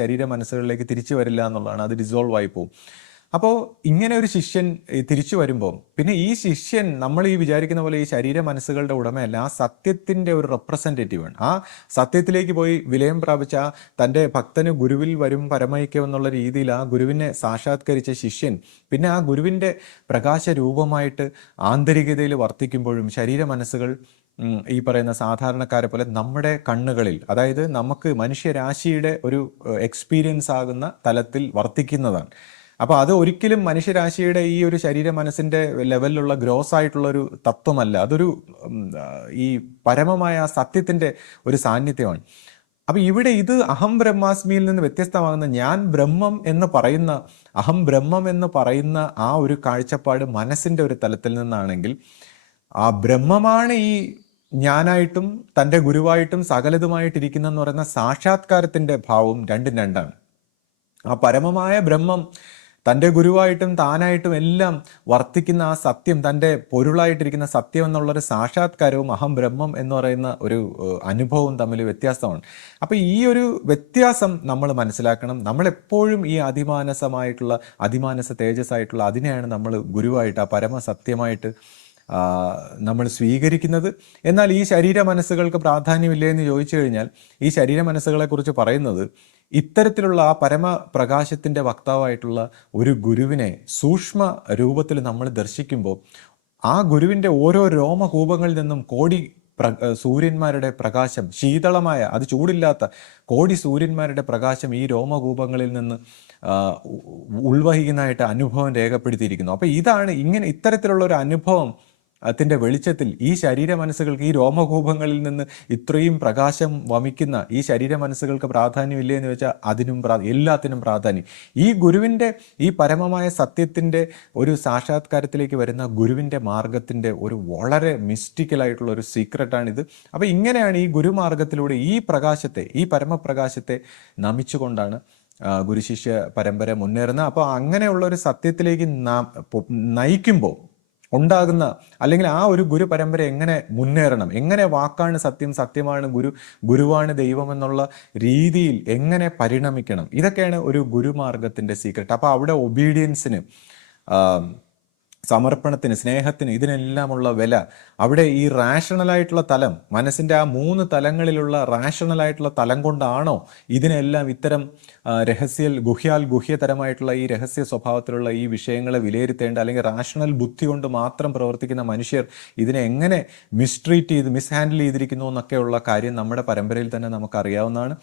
ശരീര മനസ്സുകളിലേക്ക് തിരിച്ചു വരില്ല എന്നുള്ളതാണ്. അത് ഡിസോൾവ് ആയി പോകും. അപ്പോൾ ഇങ്ങനെ ഒരു ശിഷ്യൻ തിരിച്ചു വരുമ്പോൾ പിന്നെ ഈ ശിഷ്യൻ നമ്മൾ ഈ വിചാരിക്കുന്ന പോലെ ഈ ശരീര മനസ്സുകളുടെ ഉടമയല്ല, ആ സത്യത്തിൻ്റെ ഒരു റെപ്രസെൻറ്റേറ്റീവാണ്. ആ സത്യത്തിലേക്ക് പോയി വിലയം പ്രാപിച്ച തൻ്റെ ഭക്തന് ഗുരുവിൽ വരും പരമൈക്യം എന്നുള്ള രീതിയിൽ ആ ഗുരുവിനെ സാക്ഷാത്കരിച്ച ശിഷ്യൻ പിന്നെ ആ ഗുരുവിൻ്റെ പ്രകാശ രൂപമായിട്ട് ആന്തരികതയിൽ വർത്തിക്കുമ്പോഴും ശരീര മനസ്സുകൾ ഈ പറയുന്ന സാധാരണക്കാരെ പോലെ നമ്മുടെ കണ്ണുകളിൽ, അതായത് നമുക്ക് മനുഷ്യരാശിയുടെ ഒരു എക്സ്പീരിയൻസ് ആകുന്ന തലത്തിൽ വർത്തിക്കുന്നതാണ്. അപ്പോൾ അത് ഒരിക്കലും മനുഷ്യരാശിയുടെ ഈ ഒരു ശരീര മനസ്സിൻ്റെ ലെവലിലുള്ള ഗ്രോസ് ആയിട്ടുള്ളൊരു തത്വമല്ല. അതൊരു ഈ പരമമായ സത്യത്തിൻ്റെ ഒരു സാന്നിധ്യമാണ്. അപ്പോൾ ഇവിടെ ഇത് അഹം ബ്രഹ്മാസ്മിയിൽ നിന്ന് വ്യത്യസ്തമാകുന്ന ഞാൻ ബ്രഹ്മം എന്ന് പറയുന്ന, അഹം ബ്രഹ്മം എന്ന് പറയുന്ന ആ ഒരു കാഴ്ചപ്പാട് മനസ്സിൻ്റെ ഒരു തലത്തിൽ നിന്നാണെങ്കിൽ ആ ബ്രഹ്മമാണ് ഈ ഞാനായിട്ടും തൻ്റെ ഗുരുവായിട്ടും സകലതുമായിട്ടിരിക്കുന്നെന്ന് പറയുന്ന സാക്ഷാത്കാരത്തിൻ്റെ ഭാവവും രണ്ടും രണ്ടാണ്. ആ പരമമായ ബ്രഹ്മം തൻ്റെ ഗുരുവായിട്ടും താനായിട്ടും എല്ലാം വർത്തിക്കുന്ന ആ സത്യം, തൻ്റെ പൊരുളായിട്ടിരിക്കുന്ന സത്യം എന്നുള്ളൊരു സാക്ഷാത്കാരവും അഹം ബ്രഹ്മം എന്ന് പറയുന്ന ഒരു അനുഭവവും തമ്മിൽ വ്യത്യാസമാണ്. അപ്പോൾ ഈ ഒരു വ്യത്യാസം നമ്മൾ മനസ്സിലാക്കണം. നമ്മളെപ്പോഴും ഈ അതിമാനസ തേജസ്സായിട്ടുള്ള അതിനെയാണ് നമ്മൾ ഗുരുവായിട്ട്, ആ പരമസത്യമായിട്ട് നമ്മൾ സ്വീകരിക്കുന്നത്. എന്നാൽ ഈ ശരീര മനസ്സുകൾക്ക് പ്രാധാന്യമില്ലേ എന്ന് ചോദിച്ചു കഴിഞ്ഞാൽ ഈ ശരീര മനസ്സുകളെക്കുറിച്ച് പറയുന്നത് ഇത്തരത്തിലുള്ള ആ പരമപ്രകാശത്തിൻ്റെ വക്താവായിട്ടുള്ള ഒരു ഗുരുവിനെ സൂക്ഷ്മ രൂപത്തിൽ നമ്മൾ ദർശിക്കുമ്പോൾ ആ ഗുരുവിൻ്റെ ഓരോ രോമകൂപങ്ങളിൽ നിന്നും കോടി സൂര്യന്മാരുടെ പ്രകാശം, ശീതളമായ, അത് ചൂടില്ലാത്ത കോടി സൂര്യന്മാരുടെ പ്രകാശം ഈ രോമകൂപങ്ങളിൽ നിന്ന് ഉൾവഹിക്കുന്നതായിട്ട് അനുഭവം രേഖപ്പെടുത്തിയിരിക്കുന്നു. അപ്പോൾ ഇതാണ് ഇത്തരത്തിലുള്ള ഒരു അനുഭവം അതിൻ്റെ വെളിച്ചത്തിൽ ഈ ശരീര മനസ്സുകൾക്ക്, ഈ രോമകൂപങ്ങളിൽ നിന്ന് ഇത്രയും പ്രകാശം വമിക്കുന്ന ഈ ശരീര മനസ്സുകൾക്ക് പ്രാധാന്യമില്ലേ എന്ന് വെച്ചാൽ അതിനും എല്ലാത്തിനും പ്രാധാന്യം. ഈ ഗുരുവിൻ്റെ, ഈ പരമമായ സത്യത്തിൻ്റെ ഒരു സാക്ഷാത്കാരത്തിലേക്ക് വരുന്ന ഗുരുവിൻ്റെ മാർഗത്തിൻ്റെ ഒരു വളരെ മിസ്റ്റിക്കലായിട്ടുള്ള ഒരു സീക്രട്ടാണിത്. അപ്പോൾ ഇങ്ങനെയാണ് ഈ ഗുരുമാർഗത്തിലൂടെ ഈ പ്രകാശത്തെ, ഈ പരമപ്രകാശത്തെ നമിച്ചുകൊണ്ടാണ് ഗുരുശിഷ്യ പരമ്പര മുന്നേറുന്നത്. അപ്പോൾ അങ്ങനെയുള്ള ഒരു സത്യത്തിലേക്ക് നയിക്കുമ്പോൾ ഉണ്ടാകുന്ന, അല്ലെങ്കിൽ ആ ഒരു ഗുരു പരമ്പര എങ്ങനെ മുന്നേറണം, എങ്ങനെ വാക്കാണ് സത്യം, സത്യമാണ് ഗുരുവാണ് ദൈവം എന്നുള്ള രീതിയിൽ എങ്ങനെ പരിണമിക്കണം, ഇതൊക്കെയാണ് ഒരു ഗുരുമാർഗത്തിൻ്റെ സീക്രട്ട്. അപ്പോൾ അവിടെ ഒബീഡിയൻസിന്, സമർപ്പണത്തിന്, സ്നേഹത്തിന്, ഇതിനെല്ലാമുള്ള വില അവിടെ ഈ റാഷണലായിട്ടുള്ള തലം, മനസ്സിൻ്റെ ആ 3 തലങ്ങളിലുള്ള റാഷണലായിട്ടുള്ള തലം കൊണ്ടാണോ ഇതിനെല്ലാം ഇത്തരം ഗുഹ്യതരമായിട്ടുള്ള ഈ രഹസ്യ സ്വഭാവത്തിലുള്ള ഈ വിഷയങ്ങളെ വിലയിരുത്തേണ്ട, അല്ലെങ്കിൽ റാഷണൽ ബുദ്ധി കൊണ്ട് മാത്രം പ്രവർത്തിക്കുന്ന മനുഷ്യർ ഇതിനെ എങ്ങനെ മിസ്ഹാൻഡിൽ ചെയ്തിരിക്കുന്നു എന്നൊക്കെയുള്ള കാര്യം നമ്മുടെ പരമ്പരയിൽ തന്നെ നമുക്കറിയാവുന്നതാണ്.